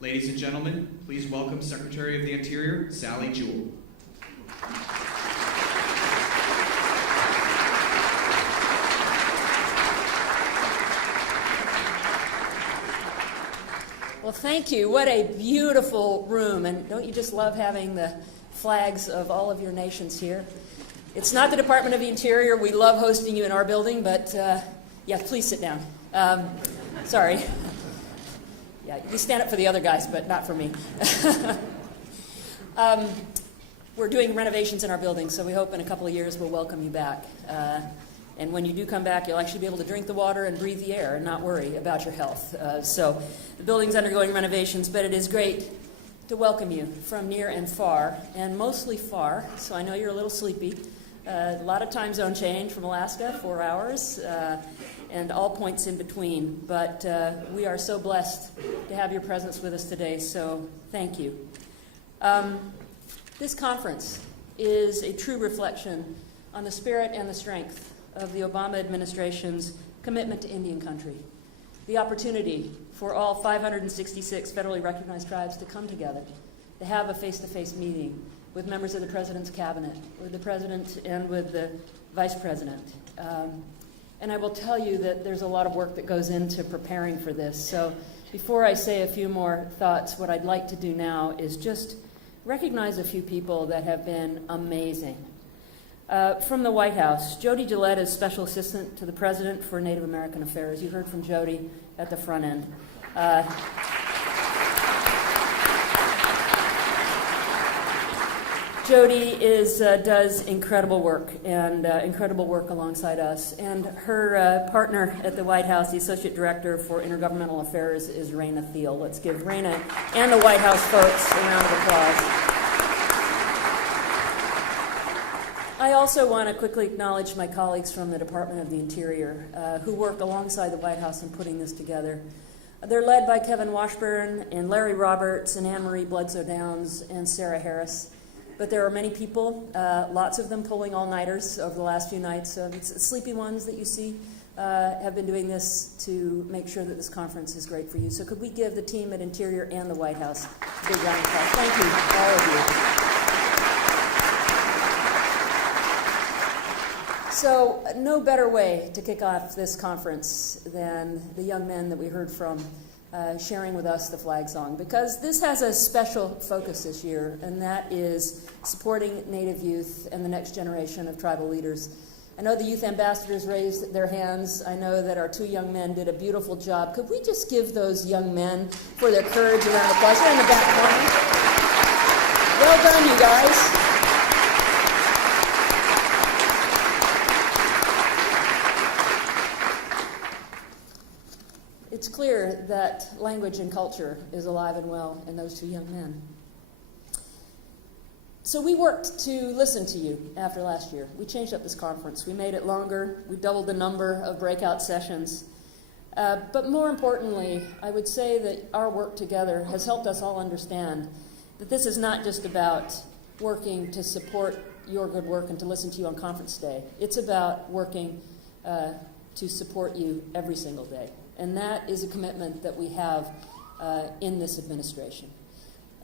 Ladies and gentlemen, please welcome Secretary of the Interior, Sally Jewell. Well, thank you. What a beautiful room. And don't you just love having the flags of all of your nations here? It's not the Department of the Interior. We love hosting you in our building, but yeah, please sit down. Sorry. Yeah, you stand up for the other guys, but not for me. We're doing renovations in our building, so we hope in a couple of years we'll welcome you back. And when you do come back, you'll actually be able to drink the water and breathe the air and not worry about your health. So the building's undergoing renovations, but it is great to welcome you from near and far, and mostly far, so I know you're a little sleepy. A lot of time zone change from Alaska, 4 hours, and all points in between. But we are so blessed to have your presence with us today, so thank you. This conference is a true reflection on the spirit and the strength of the Obama administration's commitment to Indian country. The opportunity for all 566 federally recognized tribes to come together, to have a face-to-face meeting with members of the President's cabinet, with the President and with the Vice President. And I will tell you that there's a lot of work that goes into preparing for this. So before I say a few more thoughts, what I'd like to do now is just recognize a few people that have been amazing. From the White House, Jody Gillette is Special Assistant to the President for Native American Affairs. You heard from Jody at the front end. Jody does incredible work, and incredible work alongside us. And her partner at the White House, the Associate Director for Intergovernmental Affairs, is Raina Thiel. Let's give Raina and the White House folks a round of applause. I also want to quickly acknowledge my colleagues from the Department of the Interior who worked alongside the White House in putting this together. They're led by Kevin Washburn and Larry Roberts and Anne-Marie Bledsoe Downs and Sarah Harris. But there are many people, lots of them pulling all-nighters over the last few nights. Sleepy ones that you see have been doing this to make sure that this conference is great for you. So could we give the team at Interior and the White House a big round of applause? Thank you, all of you. So no better way to kick off this conference than the young men that we heard from sharing with us the flag song, because this has a special focus this year, and that is supporting Native youth and the next generation of tribal leaders. I know the youth ambassadors raised their hands. I know that our two young men did a beautiful job. Could we just give those young men for their courage a round of applause? They're in the back corner. Well done, you guys. It's clear that language and culture is alive and well in those two young men. So we worked to listen to you after last year. We changed up this conference. We made it longer. We doubled the number of breakout sessions. But more importantly, I would say that our work together has helped us all understand that this is not just about working to support your good work and to listen to you on conference day. It's about working to support you every single day. And that is a commitment that we have in this administration.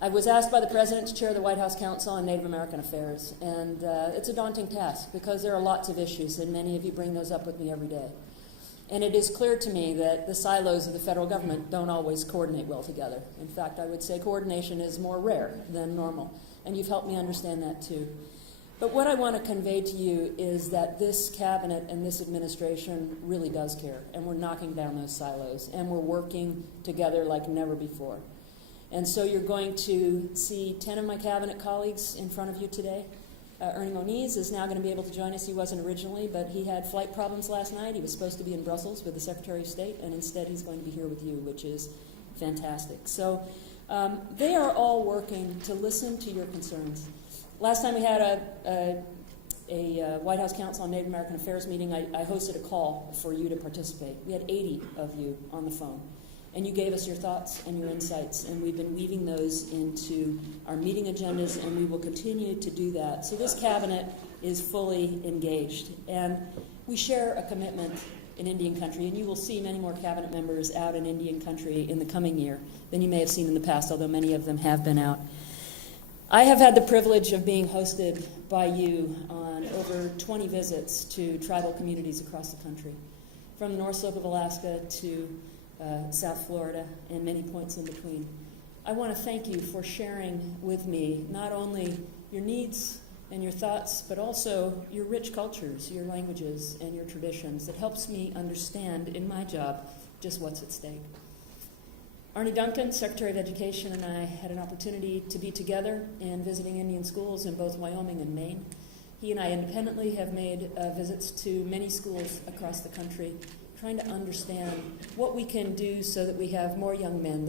I was asked by the President to chair the White House Council on Native American Affairs, and it's a daunting task because there are lots of issues, and many of you bring those up with me every day. And it is clear to me that the silos of the federal government don't always coordinate well together. In fact, I would say coordination is more rare than normal, and you've helped me understand that too. But what I want to convey to you is that this cabinet and this administration really does care, and we're knocking down those silos, and we're working together like never before. And so you're going to see 10 of my cabinet colleagues in front of you today. Ernie Moniz is now going to be able to join us. He wasn't originally, but he had flight problems last night. He was supposed to be in Brussels with the Secretary of State, and instead he's going to be here with you, which is fantastic. So they are all working to listen to your concerns. Last time we had a White House Council on Native American Affairs meeting, I hosted a call for you to participate. We had 80 of you on the phone, and you gave us your thoughts and your insights, and we've been weaving those into our meeting agendas, and we will continue to do that. So this cabinet is fully engaged, and we share a commitment in Indian country, and you will see many more cabinet members out in Indian country in the coming year than you may have seen in the past, although many of them have been out. I have had the privilege of being hosted by you on over 20 visits to tribal communities across the country, from the North Slope of Alaska to South Florida and many points in between. I want to thank you for sharing with me not only your needs and your thoughts, but also your rich cultures, your languages, and your traditions that helps me understand in my job just what's at stake. Arnie Duncan, Secretary of Education, and I had an opportunity to be together in visiting Indian schools in both Wyoming and Maine. He and I independently have made visits to many schools across the country, trying to understand what we can do so that we have more young men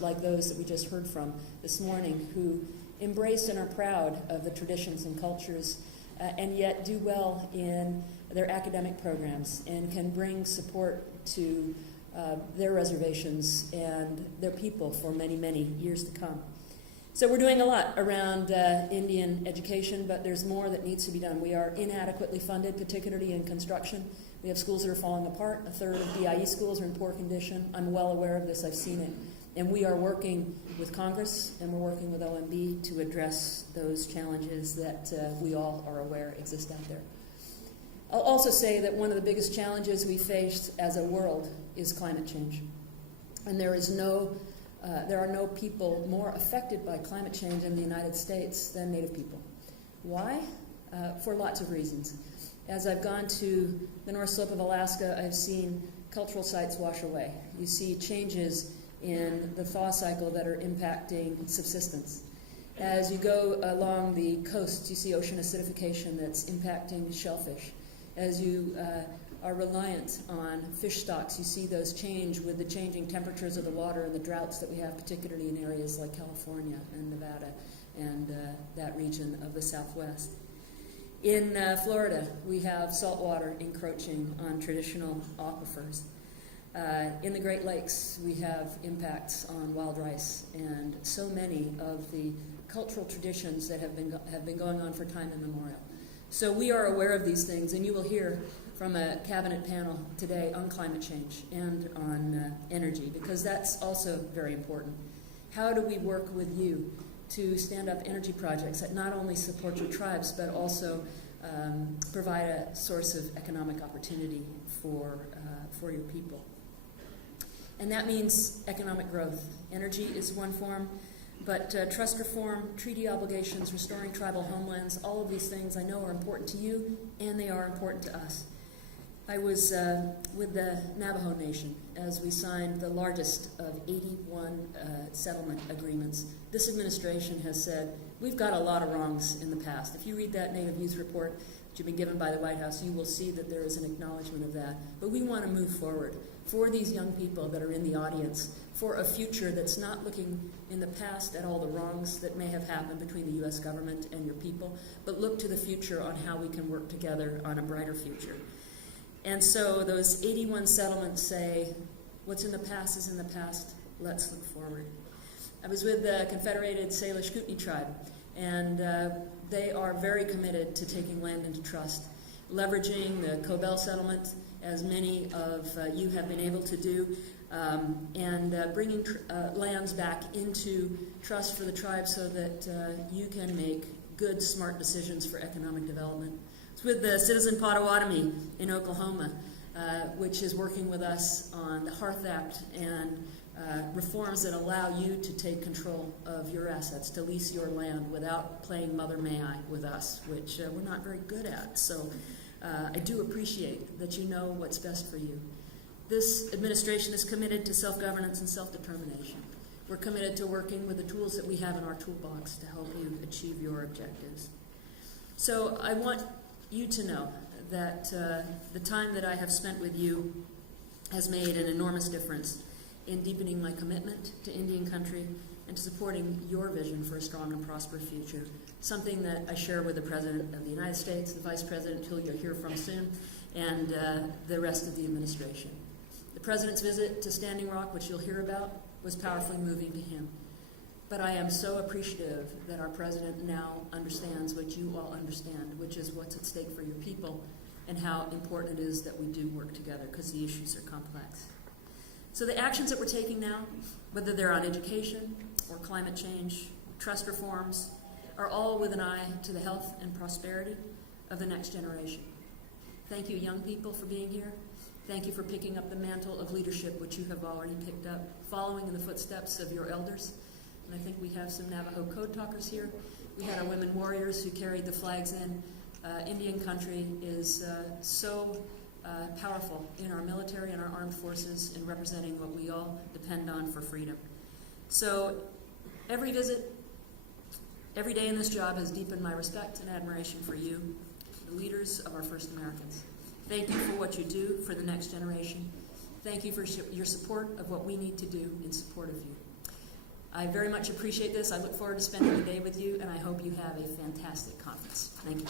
like those that we just heard from this morning, who embrace and are proud of the traditions and cultures, and yet do well in their academic programs and can bring support to their reservations and their people for many, many years to come. So we're doing a lot around Indian education, but there's more that needs to be done. We are inadequately funded, particularly in construction. We have schools that are falling apart. A third of BIE schools are in poor condition. I'm well aware of this. I've seen it. And we are working with Congress and we're working with OMB to address those challenges that we all are aware exist out there. I'll also say that one of the biggest challenges we face as a world is climate change. And there are no people more affected by climate change in the United States than Native people. Why? For lots of reasons. As I've gone to the North Slope of Alaska, I've seen cultural sites wash away. You see changes in the thaw cycle that are impacting subsistence. As you go along the coasts, you see ocean acidification that's impacting shellfish. As you are reliant on fish stocks, you see those change with the changing temperatures of the water and the droughts that we have, particularly in areas like California and Nevada and that region of the Southwest. In Florida, we have salt water encroaching on traditional aquifers. In the Great Lakes, we have impacts on wild rice and so many of the cultural traditions that have been going on for time immemorial. So we are aware of these things, and you will hear from a cabinet panel today on climate change and on energy, because that's also very important. How do we work with you to stand up energy projects that not only support your tribes, but also provide a source of economic opportunity for your people? And that means economic growth. Energy is one form, but trust reform, treaty obligations, restoring tribal homelands, all of these things I know are important to you, and they are important to us. I was with the Navajo Nation as we signed the largest of 81 settlement agreements. This administration has said, we've got a lot of wrongs in the past. If you read that Native Youth Report that you've been given by the White House, you will see that there is an acknowledgement of that. But we want to move forward for these young people that are in the audience, for a future that's not looking in the past at all the wrongs that may have happened between the U.S. government and your people, but look to the future on how we can work together on a brighter future. And so those 81 settlements say, what's in the past is in the past, let's look forward. I was with the Confederated Salish Kootenai tribe, and they are very committed to taking land into trust, leveraging the Cobell settlement, as many of you have been able to do, and bringing lands back into trust for the tribe so that you can make good, smart decisions for economic development. It's with the Citizen Potawatomi in Oklahoma, which is working with us on the Hearth Act and reforms that allow you to take control of your assets, to lease your land without playing Mother May I with us, which we're not very good at. So I do appreciate that you know what's best for you. This administration is committed to self-governance and self-determination. We're committed to working with the tools that we have in our toolbox to help you achieve your objectives. So I want you to know that the time that I have spent with you has made an enormous difference in deepening my commitment to Indian country and to supporting your vision for a strong and prosperous future, something that I share with the President of the United States, the Vice President, who you'll hear from soon, and the rest of the administration. The President's visit to Standing Rock, which you'll hear about, was powerfully moving to him. But I am so appreciative that our President now understands what you all understand, which is what's at stake for your people, and how important it is that we do work together because the issues are complex. So the actions that we're taking now, whether they're on education or climate change, trust reforms, are all with an eye to the health and prosperity of the next generation. Thank you, young people, for being here. Thank you for picking up the mantle of leadership, which you have already picked up, following in the footsteps of your elders. And I think we have some Navajo code talkers here. We had our women warriors who carried the flags in. Indian country is so powerful in our military and our armed forces in representing what we all depend on for freedom. So every visit, every day in this job has deepened my respect and admiration for you, the leaders of our First Americans. Thank you for what you do for the next generation. Thank you for your support of what we need to do in support of you. I very much appreciate this. I look forward to spending the day with you, and I hope you have a fantastic conference. Thank you.